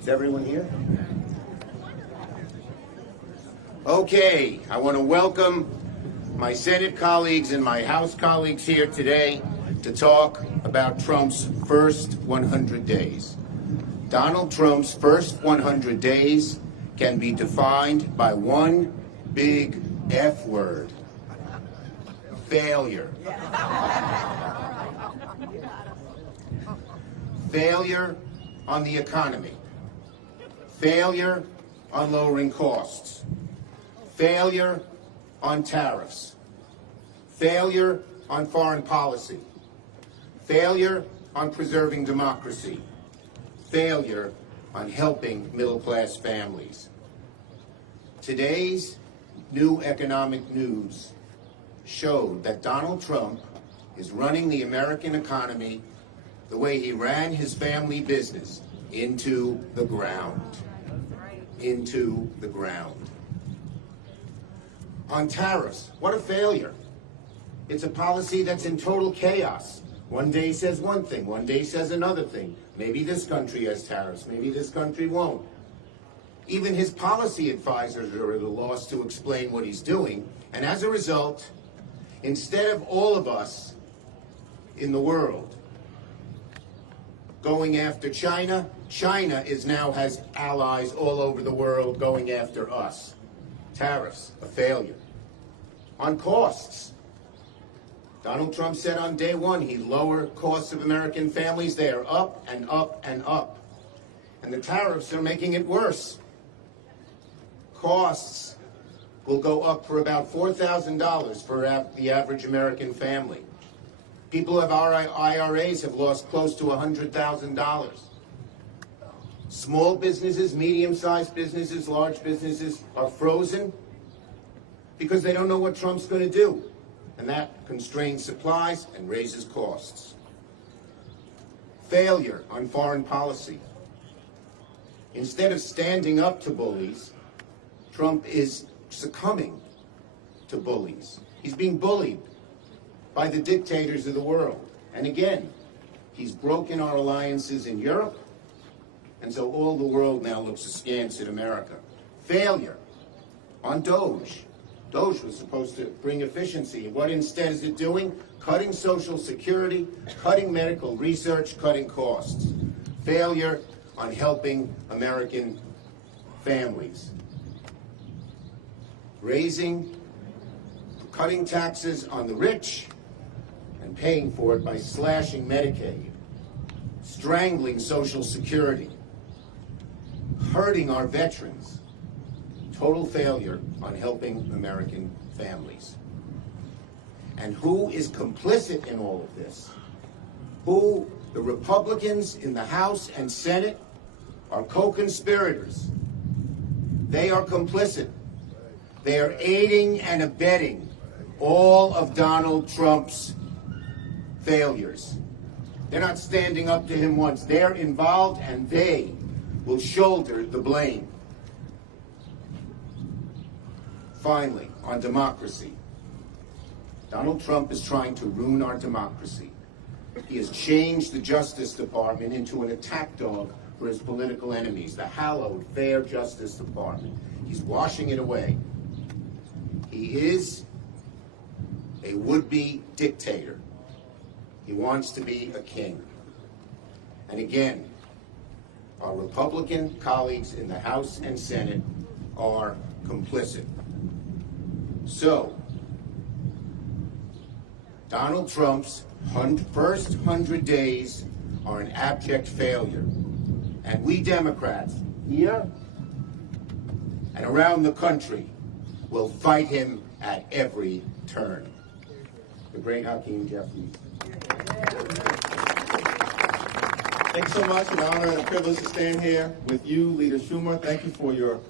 Is everyone here? Okay, I want to welcome my Senate colleagues and my House colleagues here today to talk about Trump's first 100 days. Donald Trump's first 100 days can be defined by one big F word: failure. Failure on the economy. Failure on lowering costs. Failure on tariffs. Failure on foreign policy. Failure on preserving democracy. Failure on helping middle-class families. Today's new economic news showed that Donald Trump is running the American economy the way he ran his family business, into the ground. Into the ground. On tariffs, what a failure. It's a policy that's in total chaos. One day says one thing, one day says another thing. Maybe this country has tariffs, maybe this country won't. Even his policy advisors are at a loss to explain what he's doing. And as a result, instead of all of us in the world going after China, China now has allies all over the world going after us. Tariffs, a failure. On costs, Donald Trump said on day one he'd lower costs of American families. They are up and up and up. And the tariffs are making it worse. Costs will go up for about $4,000 for the average American family. People who have IRAs have lost close to $100,000. Small businesses, medium-sized businesses, large businesses are frozen because they don't know what Trump's going to do. And that constrains supplies and raises costs. Failure on foreign policy. Instead of standing up to bullies, Trump is succumbing to bullies. He's being bullied by the dictators of the world. And again, he's broken our alliances in Europe, and so all the world now looks askance at America. Failure on DOGE. DOGE was supposed to bring efficiency. What instead is it doing? Cutting Social Security, cutting medical research, cutting costs. Failure on helping American families. Cutting taxes on the rich and paying for it by slashing Medicaid, strangling Social Security, hurting our veterans. Total failure on helping American families. And who is complicit in all of this? Who, the Republicans in the House and Senate, are co-conspirators. They are complicit. They are aiding and abetting all of Donald Trump's failures. They're not standing up to him once. They're involved, and they will shoulder the blame. Finally, on democracy. Donald Trump is trying to ruin our democracy. He has changed the Justice Department into an attack dog for his political enemies, the hallowed, fair Justice Department. He's washing it away. He is a would-be dictator. He wants to be a king. And again, our Republican colleagues in the House and Senate are complicit. So, Donald Trump's first 100 days are an abject failure. And we Democrats here and around the country will fight him at every turn. The great Hakeem Jeffries. Thanks so much. An honor and a privilege to stand here with you, Leader Schumer. Thank you for your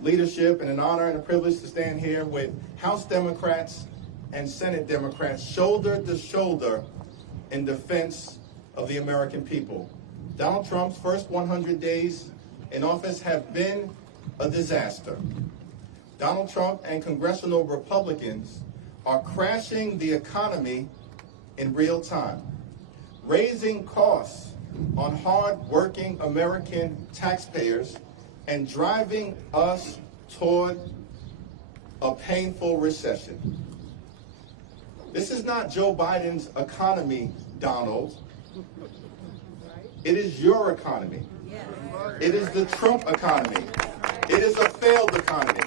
leadership, and an honor and a privilege to stand here with House Democrats and Senate Democrats shoulder to shoulder in defense of the American people. Donald Trump's first 100 days in office have been a disaster. Donald Trump and congressional Republicans are crashing the economy in real time, raising costs on hard-working American taxpayers and driving us toward a painful recession. This is not Joe Biden's economy, Donald. It is your economy. It is the Trump economy. It is a failed economy.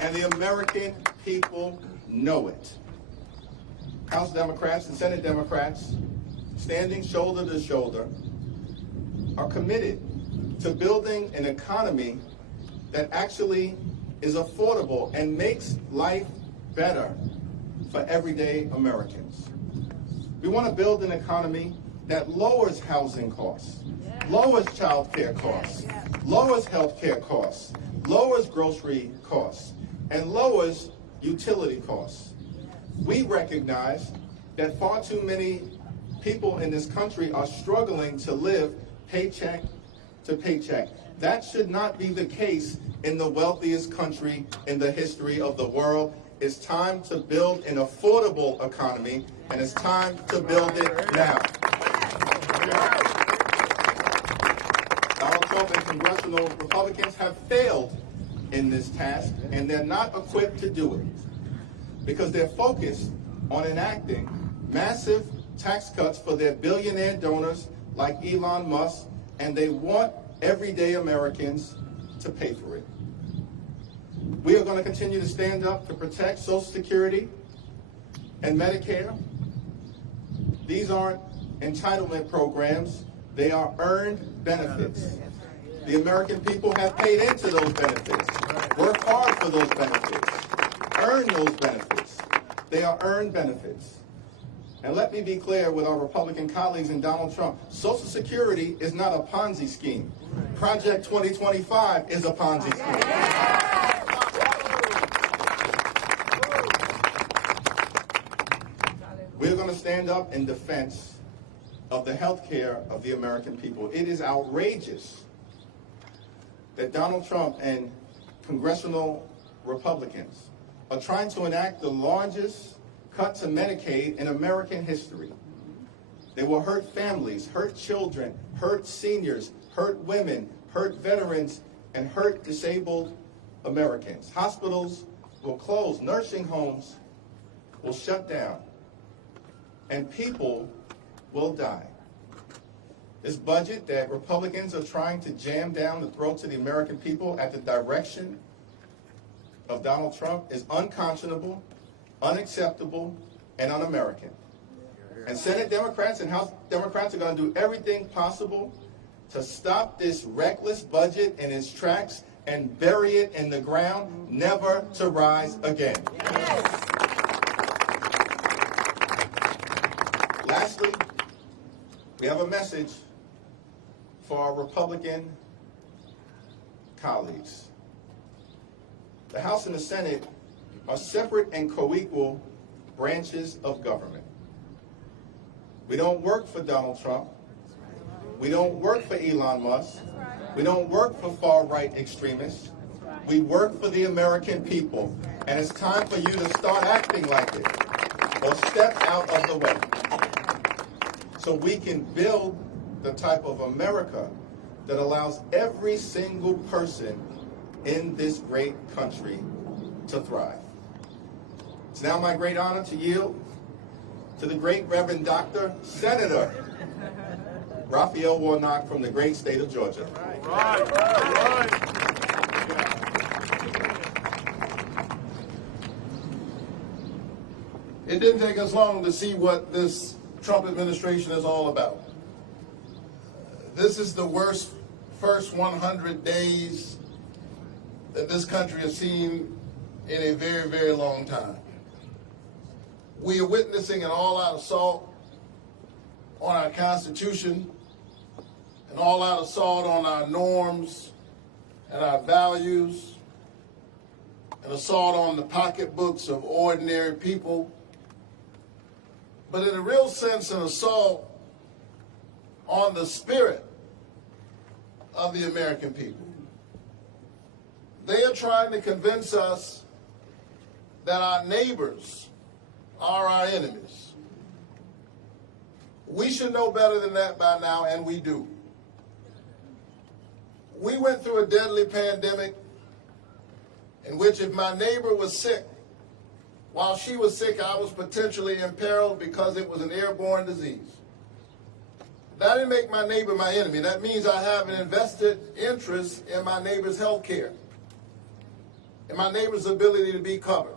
And the American people know it. House Democrats and Senate Democrats, standing shoulder to shoulder, are committed to building an economy that actually is affordable and makes life better for everyday Americans. We want to build an economy that lowers housing costs, lowers child care costs, lowers health care costs, lowers grocery costs, and lowers utility costs. We recognize that far too many people in this country are struggling to live paycheck to paycheck. That should not be the case in the wealthiest country in the history of the world. It's time to build an affordable economy, and it's time to build it now. Donald Trump and congressional Republicans have failed in this task, and they're not equipped to do it because they're focused on enacting massive tax cuts for their billionaire donors like Elon Musk, and they want everyday Americans to pay for it. We are going to continue to stand up to protect Social Security and Medicare. These aren't entitlement programs. They are earned benefits. The American people have paid into those benefits, worked hard for those benefits, earned those benefits. They are earned benefits. And let me be clear with our Republican colleagues and Donald Trump, Social Security is not a Ponzi scheme. Project 2025 is a Ponzi scheme. We're going to stand up in defense of the health care of the American people. It is outrageous that Donald Trump and congressional Republicans are trying to enact the largest cut to Medicaid in American history. They will hurt families, hurt children, hurt seniors, hurt women, hurt veterans, and hurt disabled Americans. Hospitals will close, nursing homes will shut down, and people will die. This budget that Republicans are trying to jam down the throats of the American people at the direction of Donald Trump is unconscionable, unacceptable, and un-American. And Senate Democrats and House Democrats are going to do everything possible to stop this reckless budget in its tracks and bury it in the ground, never to rise again. Yes. Lastly, we have a message for our Republican colleagues. The House and the Senate are separate and co-equal branches of government. We don't work for Donald Trump. We don't work for Elon Musk. We don't work for far-right extremists. We work for the American people. And it's time for you to start acting like it or step out of the way so we can build the type of America that allows every single person in this great country to thrive. It's now my great honor to yield to the great Reverend Dr. Senator Raphael Warnock from the great state of Georgia. Right. It didn't take us long to see what this Trump administration is all about. This is the worst first 100 days that this country has seen in a very, very long time. We are witnessing an all-out assault on our Constitution, an all-out assault on our norms and our values, an assault on the pocketbooks of ordinary people, but in a real sense, an assault on the spirit of the American people. They are trying to convince us that our neighbors are our enemies. We should know better than that by now, and we do. We went through a deadly pandemic in which if my neighbor was sick, while she was sick, I was potentially imperiled because it was an airborne disease. That didn't make my neighbor my enemy. That means I have an invested interest in my neighbor's health care, in my neighbor's ability to be covered.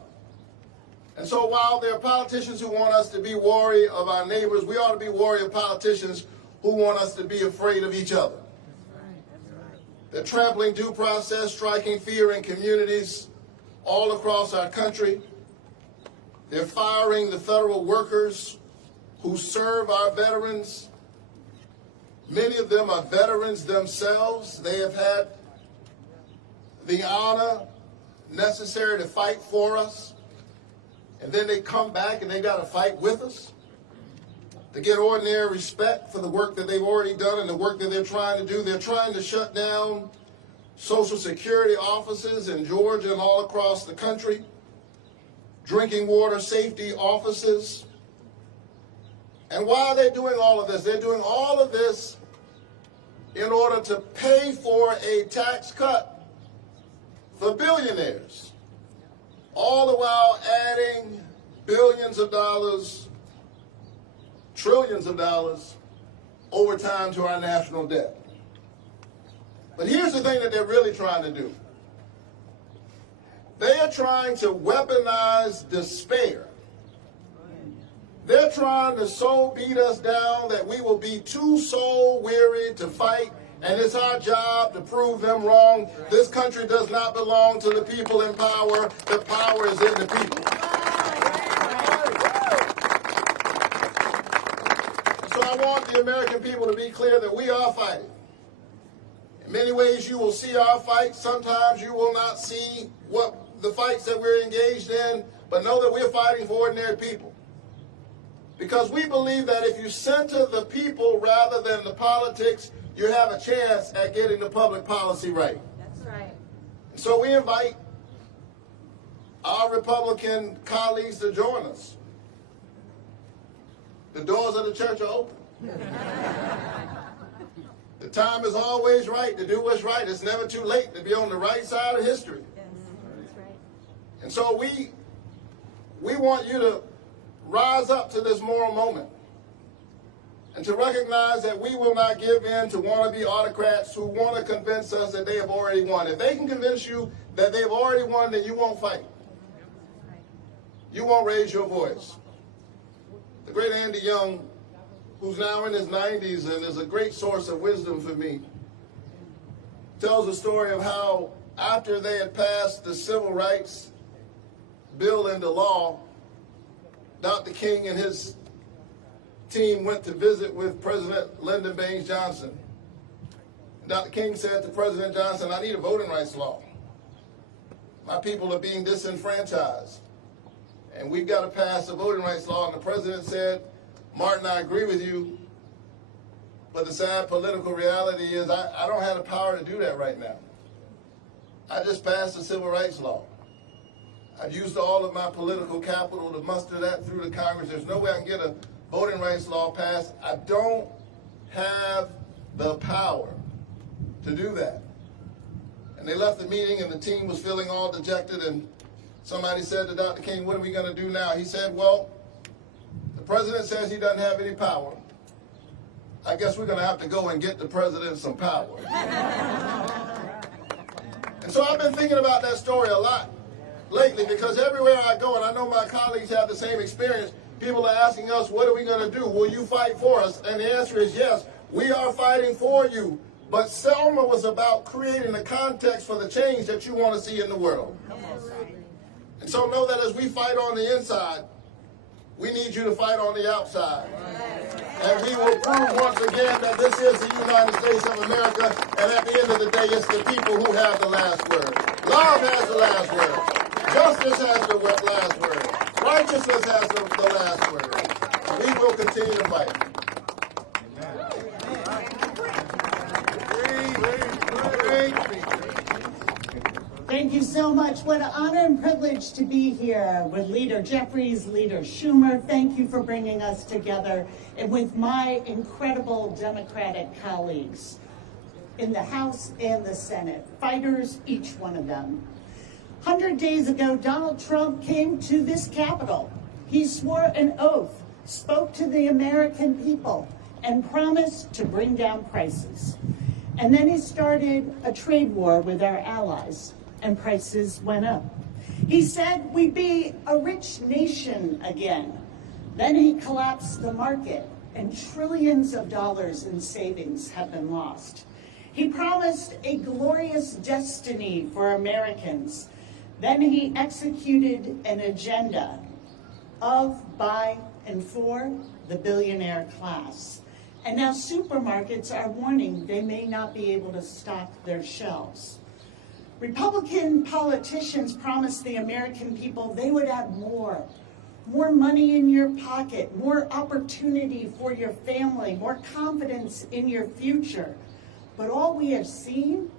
And so while there are politicians who want us to be wary of our neighbors, we ought to be wary of politicians who want us to be afraid of each other. They're trampling due process, striking fear in communities all across our country. They're firing the federal workers who serve our veterans. Many of them are veterans themselves. They have had the honor necessary to fight for us. And then they come back and they got to fight with us to get ordinary respect for the work that they've already done and the work that they're trying to do. They're trying to shut down Social Security offices in Georgia and all across the country, drinking water safety offices. And while they're doing all of this, they're doing all of this in order to pay for a tax cut for billionaires, all the while adding billions of dollars, trillions of dollars over time to our national debt. But here's the thing that they're really trying to do. They are trying to weaponize despair. They're trying to so beat us down that we will be too soul weary to fight, and it's our job to prove them wrong. This country does not belong to the people in power. The power is in the people. So I want the American people to be clear that we are fighting. In many ways, you will see our fight. Sometimes you will not see what the fights that we're engaged in, but know that we're fighting for ordinary people. Because we believe that if you center the people rather than the politics, you have a chance at getting the public policy right. That's right. So we invite our Republican colleagues to join us. The doors of the church are open. The time is always right to do what's right. It's never too late to be on the right side of history. Yes, that's right. And so we want you to rise up to this moral moment and to recognize that we will not give in to wannabe autocrats who want to convince us that they have already won. If they can convince you that they've already won, then you won't fight. You won't raise your voice. The great Andy Young, who's now in his 90s and is a great source of wisdom for me, tells a story of how after they had passed the civil rights bill into law, Dr. King and his team went to visit with President Lyndon Baines Johnson. Dr. King said to President Johnson, I need a voting rights law. My people are being disenfranchised, and we've got to pass a voting rights law. And the president said, Martin, I agree with you, but the sad political reality is I don't have the power to do that right now. I just passed a civil rights law. I've used all of my political capital to muster that through the Congress. There's no way I can get a voting rights law passed. I don't have the power to do that. And they left the meeting and the team was feeling all dejected, and somebody said to Dr. King, what are we going to do now? He said, well, the president says he doesn't have any power. I guess we're going to have to go and get the president some power. And so I've been thinking about that story a lot lately, because everywhere I go, and I know my colleagues have the same experience, people are asking us, what are we going to do? Will you fight for us? And the answer is yes, we are fighting for you. But Selma was about creating the context for the change that you want to see in the world. And so know that as we fight on the inside, we need you to fight on the outside. And we will prove once again that this is the United States of America, and at the end of the day, it's the people who have the last word. Love has the last word. Justice has the last word. Righteousness has the last word. And we will continue to fight. Thank you so much. What an honor and privilege to be here with Leader Jeffries, Leader Schumer. Thank you for bringing us together, and with my incredible Democratic colleagues in the House and the Senate, fighters, each one of them. 100 days ago, Donald Trump came to this Capitol. He swore an oath, spoke to the American people, and promised to bring down prices. And then he started a trade war with our allies, and prices went up. He said we'd be a rich nation again. Then he collapsed the market, and trillions of dollars in savings have been lost. He promised a glorious destiny for Americans. Then he executed an agenda of, by, and for the billionaire class. And now supermarkets are warning they may not be able to stock their shelves. Republican politicians promised the American people they would have more money in your pocket, more opportunity for your family, more confidence in your future. But all we have seen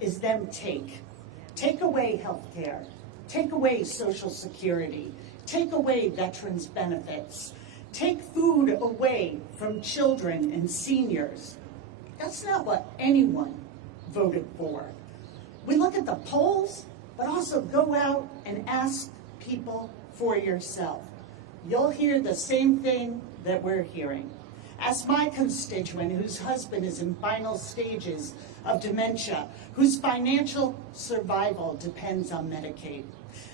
is them take away health care, take away Social Security, take away veterans' benefits, take food away from children and seniors. That's not what anyone voted for. We look at the polls, but also go out and ask people for yourself. You'll hear the same thing that we're hearing. Ask my constituent whose husband is in final stages of dementia, whose financial survival depends on Medicaid.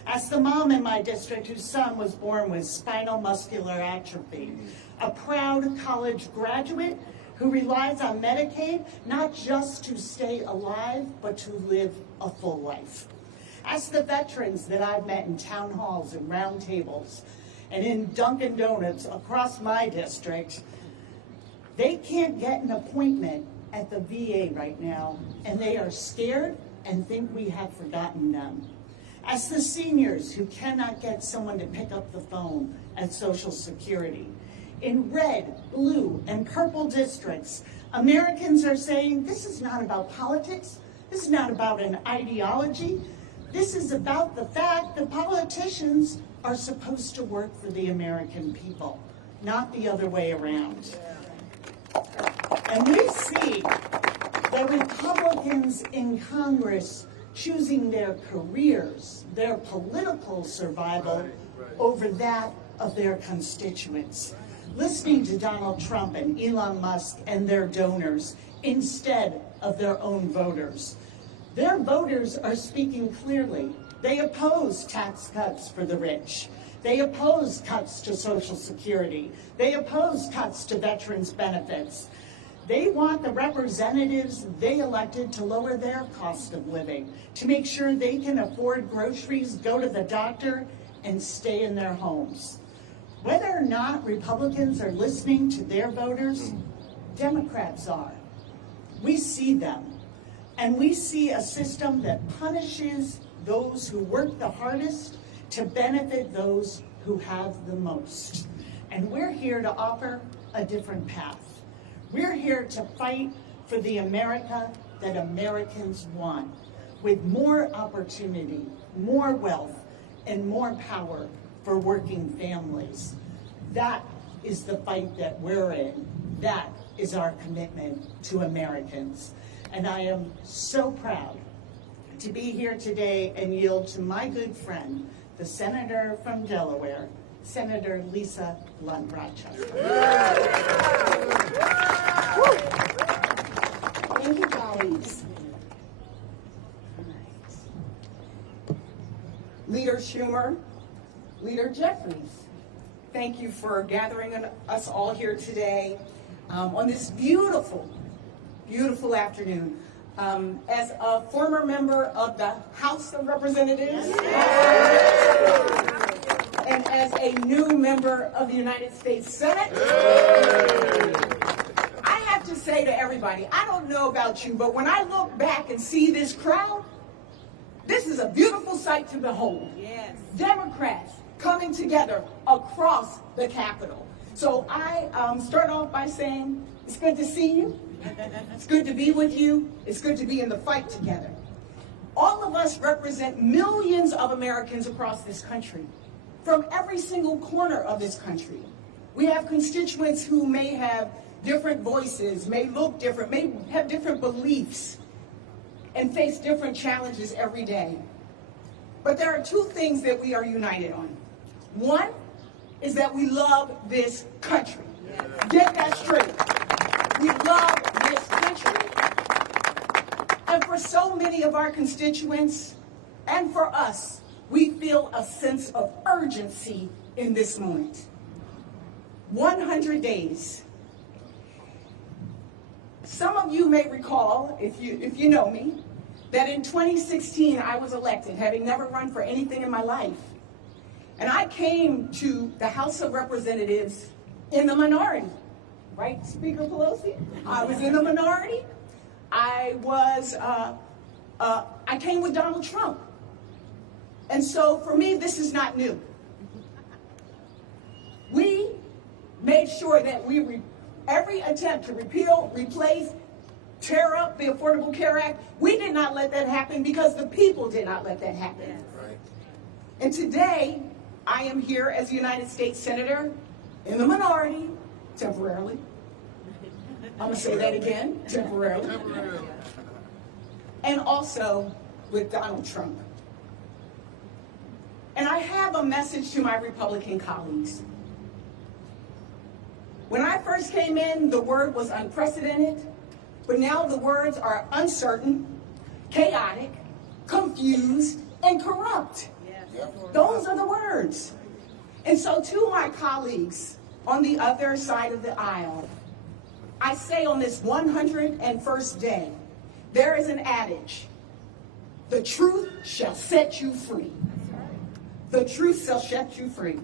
Ask the mom in my district whose son was born with spinal muscular atrophy, a proud college graduate who relies on Medicaid not just to stay alive, but to live a full life. Ask the veterans that I've met in town halls and roundtables and in Dunkin' Donuts across my district. They can't get an appointment at the VA right now, and they are scared and think we have forgotten them. Ask the seniors who cannot get someone to pick up the phone at Social Security. In red, blue, and purple districts, Americans are saying this is not about politics, this is not about an ideology, this is about the fact that politicians are supposed to work for the American people, not the other way around. And we see the Republicans in Congress choosing their careers, their political survival over that of their constituents, listening to Donald Trump and Elon Musk and their donors instead of their own voters. Their voters are speaking clearly. They oppose tax cuts for the rich. They oppose cuts to Social Security. They oppose cuts to veterans' benefits. They want the representatives they elected to lower their cost of living, to make sure they can afford groceries, go to the doctor, and stay in their homes. Whether or not Republicans are listening to their voters, Democrats are. We see them, and we see a system that punishes those who work the hardest to benefit those who have the most. And we're here to offer a different path. We're here to fight for the America that Americans want, with more opportunity, more wealth, and more power for working families. That is the fight that we're in. That is our commitment to Americans. And I am so proud to be here today and yield to my good friend, the Senator from Delaware, Senator Lisa Blunt Rochester. Thank you, colleagues. Leader Schumer, Leader Jeffries, thank you for gathering us all here today on this beautiful, beautiful afternoon. As a former member of the House of Representatives, and as a new member of the United States Senate, I have to say to everybody, I don't know about you, but when I look back and see this crowd, this is a beautiful sight to behold. Yes. Democrats coming together across the Capitol. So I start off by saying, it's good to see you. It's good to be with you. It's good to be in the fight together. All of us represent millions of Americans across this country, from every single corner of this country. We have constituents who may have different voices, may look different, may have different beliefs, and face different challenges every day. But there are two things that we are united on. One is that we love this country. Get that straight. We love this country. And for so many of our constituents, and for us, we feel a sense of urgency in this moment. 100 days. Some of you may recall, if you know me, that in 2016 I was elected, having never run for anything in my life. And I came to the House of Representatives in the minority. Right, Speaker Pelosi? I was in the minority. I came with Donald Trump. And so for me, this is not new. We made sure that every attempt to repeal, replace, tear up the Affordable Care Act, we did not let that happen because the people did not let that happen. Right. And today, I am here as a United States Senator in the minority, temporarily. I'm going to say that again, temporarily. And also with Donald Trump. And I have a message to my Republican colleagues. When I first came in, the word was unprecedented, but now the words are uncertain, chaotic, confused, and corrupt. Those are the words. And so to my colleagues on the other side of the aisle, I say on this 101st day, there is an adage, the truth shall set you free. The truth shall set you free.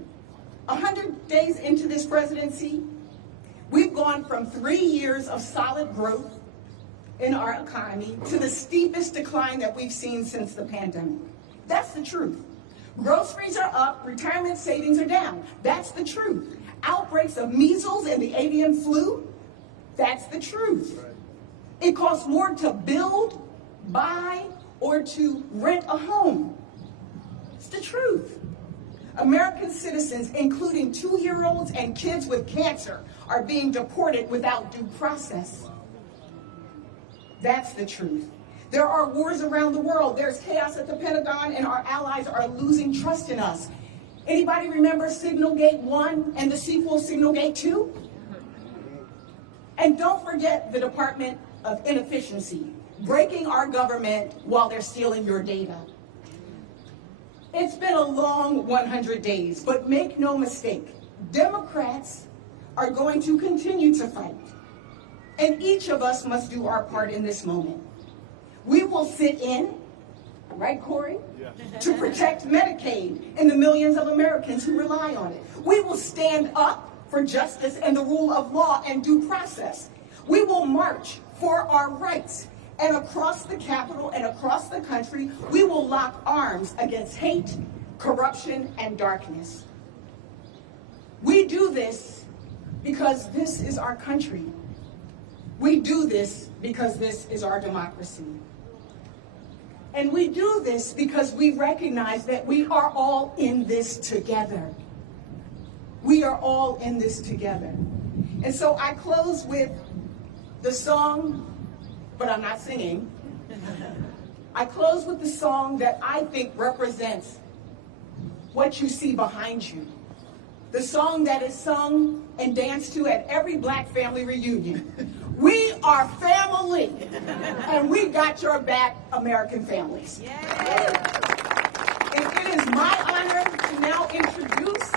100 days into this presidency, we've gone from 3 years of solid growth in our economy to the steepest decline that we've seen since the pandemic. That's the truth. Groceries are up, retirement savings are down. That's the truth. Outbreaks of measles and the avian flu, that's the truth. It costs more to build, buy, or to rent a home. It's the truth. American citizens, including 2-year-olds and kids with cancer, are being deported without due process. That's the truth. There are wars around the world. There's chaos at the Pentagon, and our allies are losing trust in us. Anybody remember Signalgate 1 and the sequel Signalgate 2? And don't forget the Department of Inefficiency, breaking our government while they're stealing your data. It's been a long 100 days, but make no mistake, Democrats are going to continue to fight. And each of us must do our part in this moment. We will sit in, right, Corey? Yeah. To protect Medicaid and the millions of Americans who rely on it. We will stand up for justice and the rule of law and due process. We will march for our rights. And across the Capitol and across the country, we will lock arms against hate, corruption, and darkness. We do this because this is our country. We do this because this is our democracy. And we do this because we recognize that we are all in this together. We are all in this together. And so I close with the song, but I'm not singing. I close with the song that I think represents what you see behind you. The song that is sung and danced to at every Black family reunion. We are family, and we got your back, American families. And it is my honor to now introduce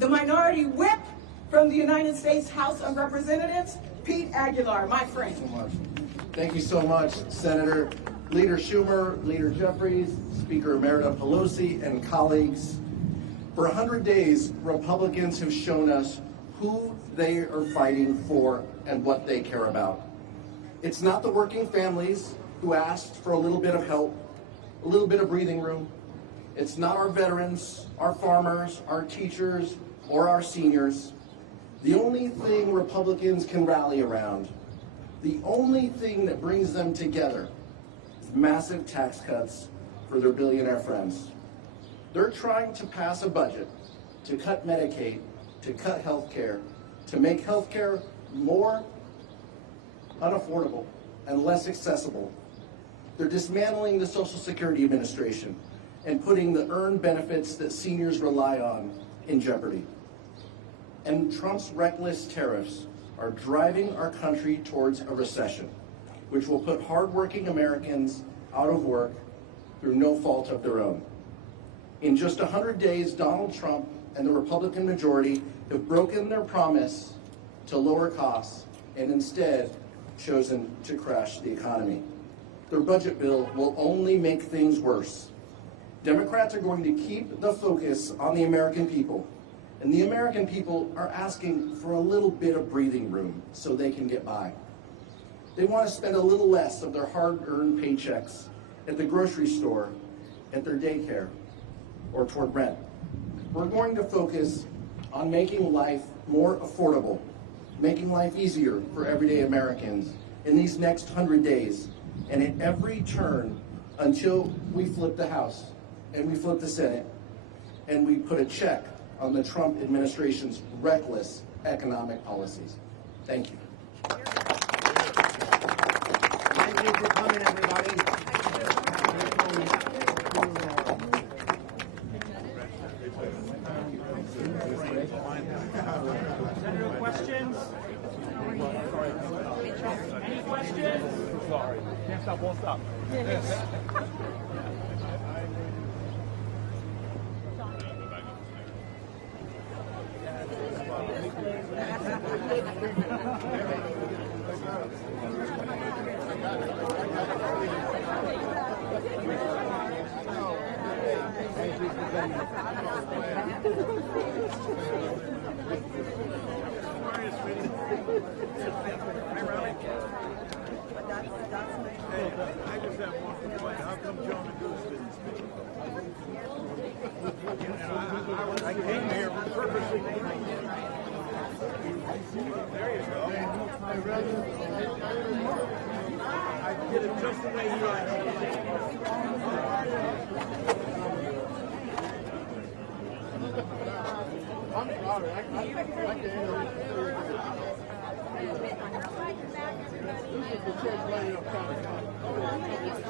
the Minority Whip from the United States House of Representatives, Pete Aguilar, my friend. Thank you so much, Senator. Leader Schumer, Leader Jeffries, Speaker Emerita Pelosi, and colleagues. For 100 days, Republicans have shown us who they are fighting for and what they care about. It's not the working families who asked for a little bit of help, a little bit of breathing room. It's not our veterans, our farmers, our teachers, or our seniors. The only thing Republicans can rally around, the only thing that brings them together, is with massive tax cuts for their billionaire friends. They're trying to pass a budget to cut Medicaid, to cut health care, to make health care more unaffordable and less accessible. They're dismantling the Social Security Administration and putting the earned benefits that seniors rely on in jeopardy. And Trump's reckless tariffs are driving our country towards a recession, which will put hardworking Americans out of work through no fault of their own. In just 100 days, Donald Trump and the Republican majority have broken their promise to lower costs and instead chosen to crash the economy. Their budget bill will only make things worse. Democrats are going to keep the focus on the American people, and the American people are asking for a little bit of breathing room so they can get by. They want to spend a little less of their hard-earned paychecks at the grocery store, at their daycare, or toward rent. We're going to focus on making life more affordable, making life easier for everyday Americans in these next 100 days, and at every turn until we flip the House and we flip the Senate and we put a check on the Trump administration's reckless economic policies. Thank you. Thank you for coming, everybody. Senator, questions? Any questions? Sorry. Can't stop, won't stop. I came here purposely. There you go. I did it just the way you liked it. I'm sorry. I can't hear you. This is the church lady up front.